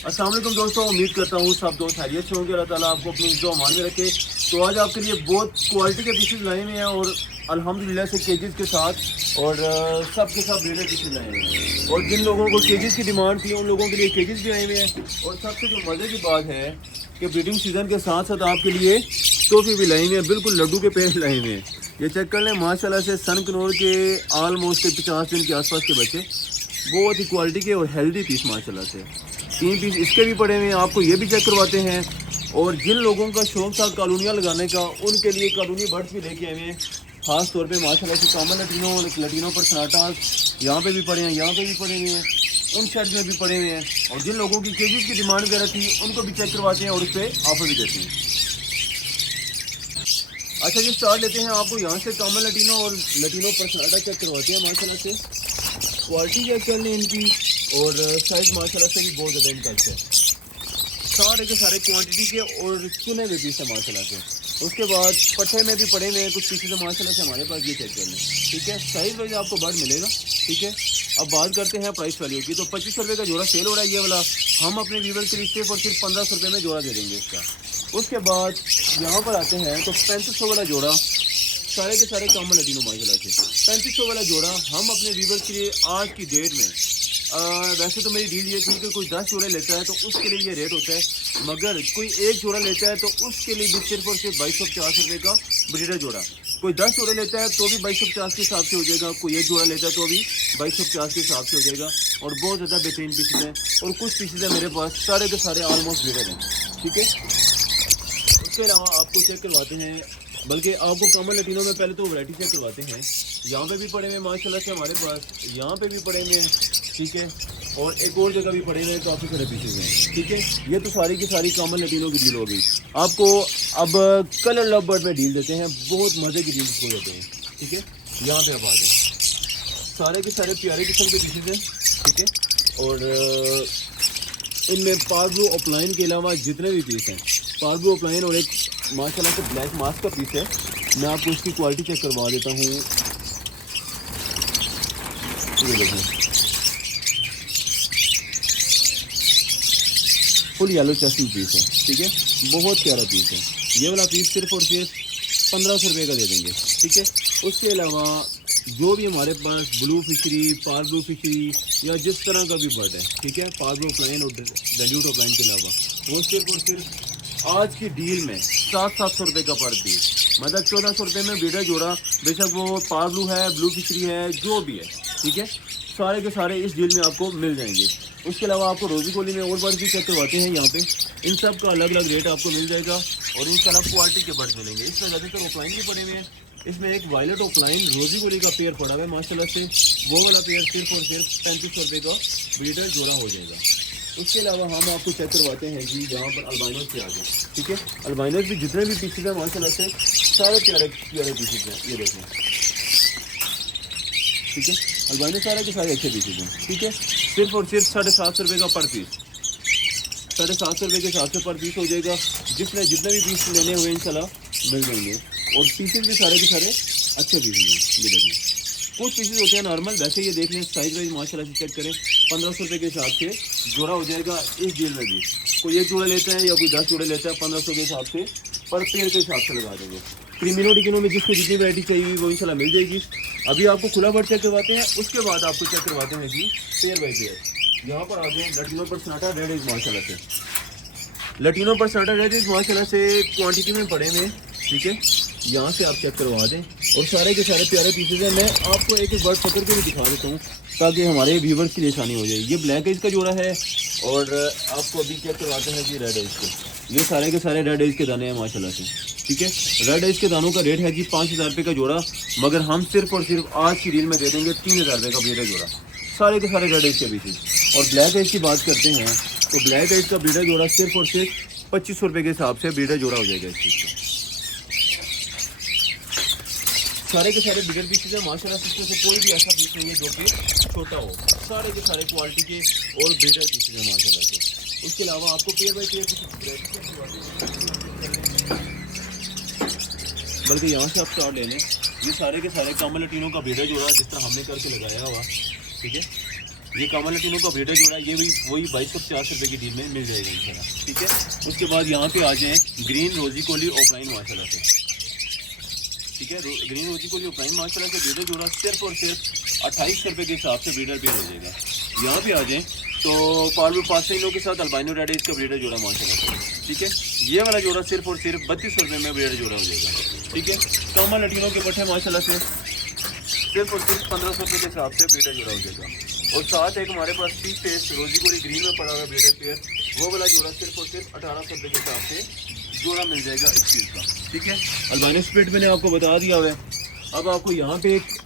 अस्सलाम वालेकुम दोस्तों, उम्मीद करता हूँ सब दोस्त खैरियत से होंगे। अल्लाह ताला आपको अपनी इज़्ज़त मान में रखे। तो आज आपके लिए बहुत क्वालिटी के पीसेस लाए हुए हैं और अल्हम्दुलिल्लाह से केजेस के साथ, और सब के सब ब्रीडर पीसेस लाए हुए हैं। और जिन लोगों को केजेस की डिमांड थी उन लोगों के लिए केजेस भी आए हुए हैं। और सबसे जो मज़े की बात है कि ब्रीडिंग सीज़न के साथ साथ आपके लिए तोहफे भी लाए हुए हैं, बिल्कुल लड्डू के पेड़ लाए हुए हैं। ये चेक कर लें, माशाल्लाह से सन कनौर के आलमोस्ट 50 दिन के आसपास के बच्चे, बहुत ही क्वालिटी के और हेल्दी पीस माशाल्लाह से। 3 पीस इसके भी पड़े हुए हैं, आपको ये भी चेक करवाते हैं। और जिन लोगों का शौक था कॉलोनियाँ लगाने का, उनके लिए कॉलोनी बर्ड्स भी लेके आए हुए हैं ख़ास तौर पे माशाल्लाह से। कॉमन लटीनो पर सनाटास यहाँ पे भी पड़े हैं, यहाँ पे भी पड़े हुए हैं, उन शेड में भी पड़े हुए हैं। और जिन लोगों की केजीज की डिमांड वगैरह थी उनको भी चेक करवाते हैं और उस पर ऑफर भी देते हैं। अच्छा जी, स्टार्ट लेते हैं। आपको यहाँ से कॉमन लटीनो और लटीनो पर सनाटा चेक करवाते हैं माशाल्लाह से। क्वालिटी चेक कर लें इनकी, और साइज़ माशाल्लाह से भी बहुत ज़्यादा इनका अच्छा है। सारे के सारे क्वांटिटी के और चुने हुए पीस है माशाल्लाह से। उसके बाद पट्टे में भी पड़े हुए हैं कुछ पीसेस माशाल्लाह से हमारे पास, ये चेक कर लें। ठीक है, साइज़ वाइज आपको बर्ड मिलेगा। ठीक है, अब बात करते हैं प्राइस वैल्यू की। तो 2500 रुपये का जोड़ा सेल हो रहा है ये वाला। हम अपने व्यूअर्स के लिए सिर्फ और सिर्फ 1500 रुपये में जोड़ा दे देंगे इसका। उसके बाद यहाँ पर आते हैं तो 3500 वाला जोड़ा, सारे के सारे कॉमन लटीनो माशाल्लाह से। 3500 वाला जोड़ा हम अपने व्यूअर्स के लिए आज की डेट में, वैसे तो मेरी डील ये थी कि कोई 10 जोड़े लेता है तो उसके लिए ये रेट होता है, मगर कोई एक जोड़ा लेता है तो उसके लिए भी सिर्फ और सिर्फ 2250 रुपये का ब्रीडर जोड़ा। कोई 10 जोड़े लेता है तो भी 2250 के हिसाब से हो जाएगा, कोई एक जोड़ा लेता है तो भी 2250 के हिसाब से हो जाएगा। और बहुत ज़्यादा बेहतरीन पीसेज हैं, और कुछ पीसेज हैं मेरे पास, सारे के सारे ऑलमोस्ट ब्रीडर हैं। ठीक है, उसके अलावा आपको चेक करवाते हैं, बल्कि आपको कॉमन लटीनो में पहले तो वैरायटी चेक करवाते हैं। यहाँ पे भी पड़े हुए हैं माशाल्लाह से हमारे पास, यहाँ पे भी पड़े हुए हैं। ठीक है, और एक और जगह भी पड़े हुए हैं, काफ़ी सारे पीसेज हैं। ठीक है, ये तो सारी की सारी कॉमन लटीनो की डील हो गई। आपको अब कलर लव बर्ड में डील देते हैं, बहुत मज़े की डील हो जाते हैं। ठीक है, यहाँ पे आप आ जाए, सारे के सारे प्यारे किस्म के पीसेज हैं। ठीक है, और इनमें पार्ब्लू ऑफलाइन के अलावा जितने भी पीस हैं, पार्ब्लू ऑफलाइन और एक माशाल्लाह से ब्लैक मास्क का पीस है। मैं आपको इसकी क्वालिटी चेक करवा देता हूँ। ये देखें, फुल येलो चेस्ट पीस है। ठीक है, बहुत प्यारा पीस है। ये वाला पीस सिर्फ और सिर्फ 1500 रुपये का दे देंगे। ठीक है, उसके अलावा जो भी हमारे पास ब्लू फिशरी, पार्ब्लू फिशरी या जिस तरह का भी बर्ड है, ठीक है, पार्ब्लू ऑफलाइन और डेल्यूट ऑफलाइन के अलावा, वो सिर्फ और सिर्फ आज की डील में 700 रुपये का पर पीस, मतलब 1400 रुपये में ब्रीडर जोड़ा, बेशक वो पार्ब्लू है, ब्लू फिशरी है, जो भी है। ठीक है, सारे के सारे इस डील में आपको मिल जाएंगे। उसके अलावा आपको रोजी कोली में और बर्ड भी चेक करवाते हैं यहाँ पे, इन सब का अलग अलग रेट आपको मिल जाएगा, और इनके अलावा क्वालिटी के बर्ड मिलेंगे। इसमें ज़्यादातर ऑफलाइन भी पड़े हुए हैं। इसमें एक वायलेट ऑफलाइन रोजी गोली का पेयर पड़ा हुआ है माशाल्लाह से, वो वाला पेयर सिर्फ और सिर्फ 3500 रुपये का ब्रीडर जोड़ा हो जाएगा। उसके अलावा हम आपको चेक करवाते हैं जी यहाँ पर अल्बाइनोज पे आ गए। ठीक है, अल्बाइनोज भी जितने भी पीसेज हैं माशाल्लाह से सारे प्यारे प्यारे पीसेज हैं, ये देखें। ठीक है, अल्बाइनोज सारे के सारे अच्छे पीसेज हैं। ठीक है, सिर्फ और सिर्फ 750 रुपये का पर पीस, 750 रुपये के हिसाब से पर पीस हो जाएगा। जिसने जितने भी पीस लेने हुए इंशाल्लाह मिल जाएंगे, और पीसेज भी सारे के सारे अच्छे पीसेज हैं। ये देखें, कुछ पीसेज होते हैं नॉर्मल, वैसे ये देख लें साइज वाइज माशाल्लाह से चेक करें, 1500 रुपये के हिसाब से जोड़ा हो जाएगा इस डील में भी। कोई एक जोड़ा लेता है या कोई 10 जोड़े लेता है, 1500 के हिसाब से पर पेयर के हिसाब से लगा देंगे। क्रीमिनो टिकिनो में जिसको जितनी वैरायटी चाहिए वो इंशाल्लाह मिल जाएगी। अभी आपको खुला बर्ड चेक करवाते हैं, उसके बाद आपको चेक करवाते हैं जी पेयर बाई पेयर। यहाँ पर आ गए लटीनो पर सनाटा रेड एज माशाल्लाह से, लटीनो पर सनाटा रेड एज माशाल्लाह से क्वांटिटी में पड़े हुए। ठीक है, यहाँ से आप चेक करवा दें, और सारे के सारे प्यारे पीसेज हैं। मैं आपको एक एक बर्ड पकड़ के भी दिखा देता हूँ ताकि हमारे व्यूवर्स के लिए आसानी हो जाए। ये ब्लैक एज का जोड़ा है, और आपको अभी चेक करवाते हैं जी रेड एज के। ये सारे के सारे रेड एज के दाने हैं माशाल्लाह से। ठीक है, रेड एज के दानों का रेट है जी 5000 रुपये का जोड़ा, मगर हम सिर्फ और सिर्फ आज की डील में दे देंगे 3000 रुपये का ब्रीडर जोड़ा, सारे के सारे रेड एज के पीसेज। और ब्लैक एज की बात करते हैं तो ब्लैक एज का ब्रीडर जोड़ा सिर्फ और सिर्फ 2500 रुपये के हिसाब से ब्रीडर जोड़ा हो जाएगा इस चीज़ का। सारे के सारे बिगर पीसेज हैं माशाल्लाह से, इसमें से कोई भी ऐसा पीस नहीं है जो कि छोटा हो, सारे के सारे क्वालिटी के और ब्रीडर पीसेज हैं माशाल्लाह से। उसके अलावा आपको पेयर बाई पेयर बल्कि यहाँ से आप स्टार्ट ले लें, ये सारे के सारे कॉमन लटीनो का ब्रीडर जोड़ा जिस तरह हमने करके लगाया हुआ। ठीक है, ये कामा लैटिनो का ब्रीडर जोड़ा है, ये भी वही 2250 रुपये की डील में मिल जाएगा इंशाल्लाह, ठीक है। उसके बाद यहाँ पे आ जाएँ ग्रीन रोजी कोली ऑफलाइन माशाल्लाह से, ठीक है। ग्रीन रोजी कोली ऑफलाइन माशाल्लाह से ब्रीडर जोड़ा सिर्फ और सिर्फ 28 रुपये के हिसाब से ब्रीडर पेयर हो जाएगा। यहाँ पे आ जाएँ तो पार्लो पास्टिनो के साथ अल्बाइनो रेड इसका ब्रीडर जोड़ा माशाल्लाह से, ठीक है। ये वाला जोड़ा सिर्फ और सिर्फ 32 रुपये में ब्रीडर जोड़ा हो जाएगा, ठीक है। कामा लैटिनो के पट्टे माशाल्लाह से सिर्फ और सिर्फ 1500 रुपये के हिसाब से ब्रीडर जोड़ा हो जाएगा। और साथ एक हमारे पास पीस फेस रोजी कोली ग्रीन में पड़ा हुआ ब्रीडर पेयर, वो वाला जोड़ा सिर्फ और सिर्फ 1800 रुपये के हिसाब से जोड़ा मिल जाएगा इस चीज़ का, ठीक है। अल्बाइनो स्प्लिट मैंने आपको बता दिया हुआ है। अब आपको यहाँ पे एक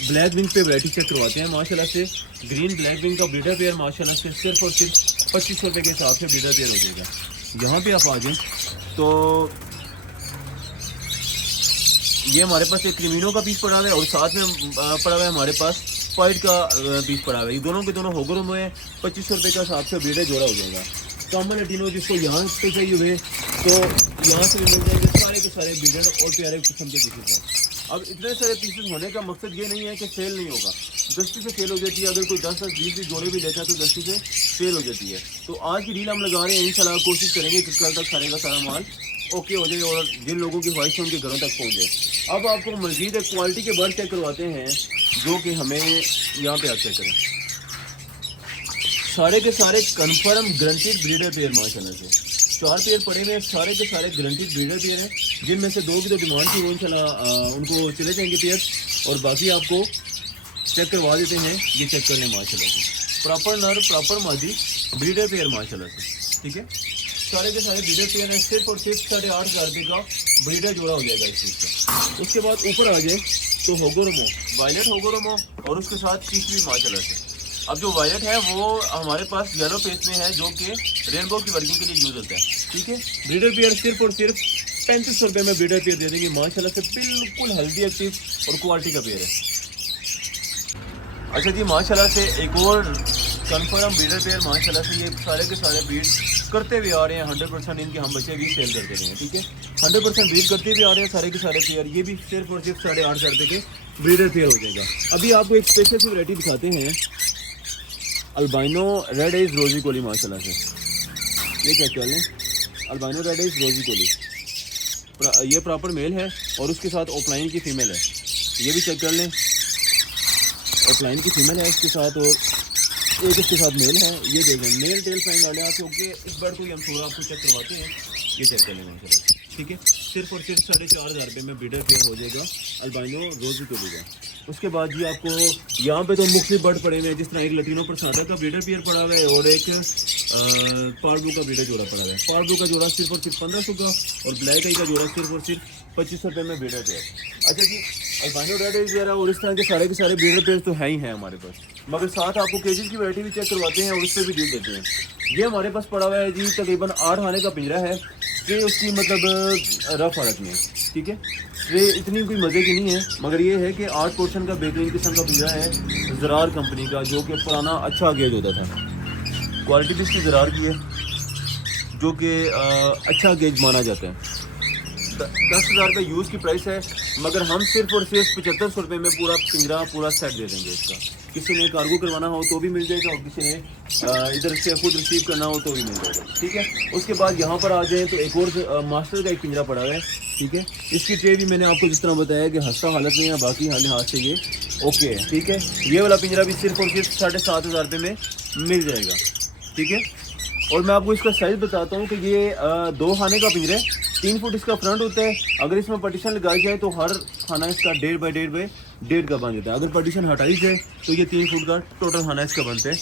ब्लैक विंग पे वैरायटी चेक करवाते हैं माशाल्लाह से। ग्रीन ब्लैक विंग का ब्रीडर पेयर माशाल्लाह से सिर्फ और सिर्फ 2500 रुपये के हिसाब से ब्रीडर पेयर हो जाएगा। यहाँ पे आप आ जाएँ तो ये हमारे पास एक क्रिमिनो का पीस पड़ा हुआ है और साथ में पड़ा हुआ है हमारे पास फाइट का पीस पड़ा हुआ है। ये दोनों के दोनों होगरों में 2500 रुपये का हिसाब से ब्रीडर जोड़ा हो जाएगा। कामा लैटिनो जिसको यहाँ पे चाहिए हुए तो यहाँ से भी मिल जाएंगे सारे के सारे ब्रीडर और प्यारे किस्म के पीसेस। अब इतने सारे पीसेस होने का मकसद ये नहीं है कि सेल नहीं होगा, दस्ती से सेल हो जाती है। अगर कोई 10-10, 20 जोड़े भी लेता है तो दस्ती से सेल हो जाती है। तो आज की डील हम लगा रहे हैं, इंशाल्लाह कोशिश करेंगे कि कल तक सारे का सारा माल ओके हो जाए और जिन लोगों की ख्वाहिश है उनके घरों तक पहुँच जाए। अब आपको मज़ीद एक क्वालिटी के बर्ड चेक करवाते हैं जो कि हमें यहाँ पे आप चेक करें। सारे के सारे कन्फर्म गारंटीड ब्रीडर पेयर माशाल्लाह से 4 पेयर पड़े हुए हैं, सारे के सारे गारंटीड ब्रीडर पेयर हैं, जिनमें से 2 की तो डिमांड थी वो इंशाल्लाह उनको चले जाएंगे पेयर और बाकी आपको चेक करवा देते हैं। ये चेक कर लें माशाल्लाह से, प्रॉपर नर प्रॉपर मादी ब्रीडर पेयर माशाल्लाह से, ठीक है। सारे के सारे ब्रीडर पेयर हैं, सिर्फ और सिर्फ 8,500 रुपये का ब्रीडर जोड़ा हो जाएगा इस चीज़ का। उसके बाद ऊपर आ जाए तो होगोरोमो, वायलेट होगोरोमो और उसके साथ तीसरी माशाल्लाह से। अब जो वायलेट है वो हमारे पास येलो फेस में है जो कि रेनबो की वर्किंग के लिए यूज़ होता है, ठीक है। ब्रीडर पेयर सिर्फ और सिर्फ 3500 रुपये में ब्रीडर पेयर दे देंगे माशाल्लाह से, बिल्कुल हेल्दी एक्टिव और क्वालिटी का पेयर है। अच्छा जी, माशाल्लाह से एक और कन्फर्म ब्रीडर पेयर माशाल्लाह से ये सारे के सारे ब्रीड करते हुए आ रहे हैं। 100% इनके हम बच्चे भी सेल करते रहे हैं, ठीक है। 100% ब्रीड करते हुए आ रहे हैं सारे के सारे पेयर। ये भी सिर्फ और सिर्फ 8,500 रुपये के ब्रीडर पेयर हो जाएगा। अभी आपको एक स्पेशल सी वैरायटी दिखाते हैं, अल्बाइनो रेड एज रोजी कोली माशाल्लाह से। ये क्या चल रहे हैं, अल्बाइनो रेड एज रोजी कोली, ये प्रॉपर मेल है और उसके साथ ऑफलाइन की फ़ीमेल है। ये भी चेक कर लें, ऑफलाइन की फ़ीमेल है इसके साथ और एक इसके साथ मेल है। ये देख लें, मेल टेल फाइन वाले हैं क्योंकि इस बार को हम थोड़ा आपको चेक करवाते हैं। ये चेक कर लेना चाहिए, ठीक है। सिर्फ और सिर्फ 4,500 रुपये में ब्रीडर पेयर हो जाएगा अल्बाइनो रोजी कोली का। उसके बाद जी आपको यहाँ पे तो मुख्तलिफ बर्ड पड़े हुए हैं, जिस तरह एक लटीनो परसाटा का ब्रीडर पेयर पड़ा हुआ है और एक पार्ब्लू का ब्रीडर जोड़ा पड़ा हुआ है। पार्ब्लू का जोड़ा सिर्फ और सिर्फ 1500 का और ब्लैक आई का जोड़ा सिर्फ और सिर्फ 2500 रुपये में ब्रीडर पेयर। अच्छा जी, अल्बाइनो रेड एज वगैरह और इस तरह के सारे ब्रीडर पेयर तो है ही हैं हमारे पास, मगर साथ आपको केजेस की वैरायटी भी चेक करवाते हैं और उस पर भी डील देते हैं। ये हमारे पास पड़ा हुआ है जी, तकरीबन 8 आने का पिंजरा है। ट्रे उसकी मतलब रफ हालत में है, ठीक है। ट्रे इतनी कोई मज़े की नहीं है, मगर ये है कि 8 पोर्शन का बेहतरीन किस्म का पिंजरा है ज़रार कंपनी का, जो कि पुराना अच्छा गेज होता था। क्वालिटी भी इसकी ज़रार की है जो कि अच्छा गेज माना जाता है। 10,000 रुपये यूज़ की प्राइस है, मगर हम सिर्फ और सिर्फ 7500 रुपये में पूरा पिंजरा पूरा सेट दे देंगे इसका। किसी ने कार्गो करवाना हो तो भी मिल जाएगा और किसी ने इधर से खुद रिसीव करना हो तो भी मिल जाएगा, ठीक है। उसके बाद यहाँ पर आ जाएँ तो एक और मास्टर का एक पिंजरा पड़ा हुआ है, ठीक है। इसकी ट्रे भी मैंने आपको जिस तरह बताया कि हंसता हालत में या बाकी हाथ से ये ओके है, ठीक है। ये वाला पिंजरा भी सिर्फ और सिर्फ 7,500 रुपये में मिल जाएगा, ठीक है। और मैं आपको इसका साइज़ बताता हूँ कि ये 2 खाने का पिंजरा है, 3 फुट इसका फ्रंट होता है। अगर इसमें पार्टीशन लगाई जाए तो हर खाना इसका 1.5 बाई 1.5 का बन जाता है। अगर पार्टीशन हटाई जाए तो ये 3 फुट का टोटल खाना इसका बनता है।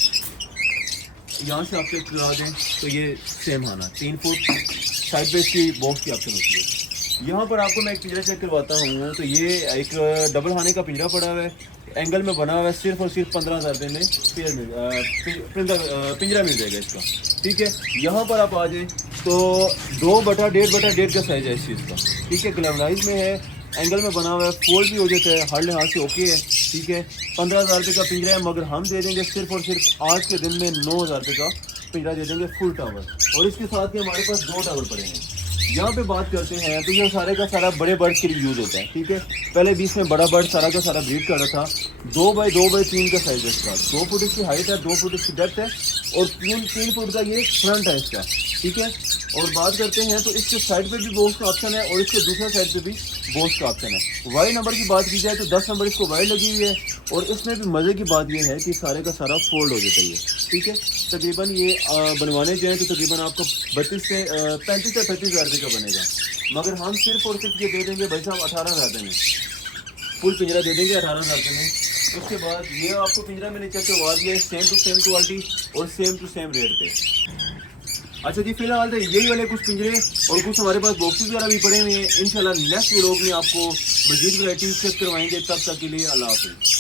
यहाँ से आप चेक करा दें तो ये सेम खाना 3 फुट साइड पे इसकी बॉक्स की ऑप्शन होती है। यहाँ पर आपको मैं एक पिंजरा चेक करवाता हूँ, तो ये एक डबल खाने का पिंजरा पड़ा हुआ है, एंगल में बना हुआ है। सिर्फ और सिर्फ 15,000 रुपये में पिंजरा मिल जाएगा इसका, ठीक है। यहाँ पर आप आ जाए तो 2/1.5 का साइज है इस चीज़ का, ठीक है। ग्लैमराइज में है, एंगल में बना हुआ है, फोल्ड भी हो जाता है, हर लिहाज से ओके है, ठीक है। 15,000 रुपये का पिंजरा है, मगर हम दे देंगे सिर्फ और सिर्फ आज के दिन में 9,000 रुपये का पिंजरा दे देंगे फुल टावर। और इसके साथ ही हमारे पास 2 टावर पड़े हैं, यहाँ पे बात करते हैं तो ये सारे का सारा बड़े बर्ड्स के लिए यूज़ होता है, ठीक है। पहले भी इसमें बड़ा बर्ड सारा का सारा ब्रीड कर रहा था। 2x2x3 का साइज है इसका, 2 फुट इसकी हाइट है, 2 फुट इसकी डेप्थ है और 3 फुट का ये फ्रंट है इसका, ठीक है। और बात करते हैं तो इसके साइड पे भी बोस का ऑप्शन है और इसके दूसरा साइड पे भी बोस का ऑप्शन है। वाइड नंबर की बात की जाए तो 10 नंबर इसको वाइड लगी हुई है और इसमें भी मज़े की बात ये है कि सारे का सारा फोल्ड हो जाता है, ठीक है। तकरीबन ये बनवाने जाएँ तो तकरीबन आपका 35 से 35 हज़ार रुपये का बनेगा, मगर हम सिर्फ और सिर्फ ये दे देंगे भाई साहब 18,000 में, फुल पिंजरा दे देंगे 18,000 में। उसके बाद ये आपको पिंजरा मैंने चेक करवा दिया है, सेम टू सेम क्वालिटी और सेम टू सेम रेट पे। अच्छा जी, फिलहाल तो यही वाले कुछ पिंजरे और कुछ हमारे पास बॉक्सेस वगैरह भी पड़े हुए हैं। इंशाल्लाह नेक्स्ट व्लॉग में आपको मजीद वैरायटी चेक करवाएंगे। तब तक के लिए अल्लाह हाफिज़।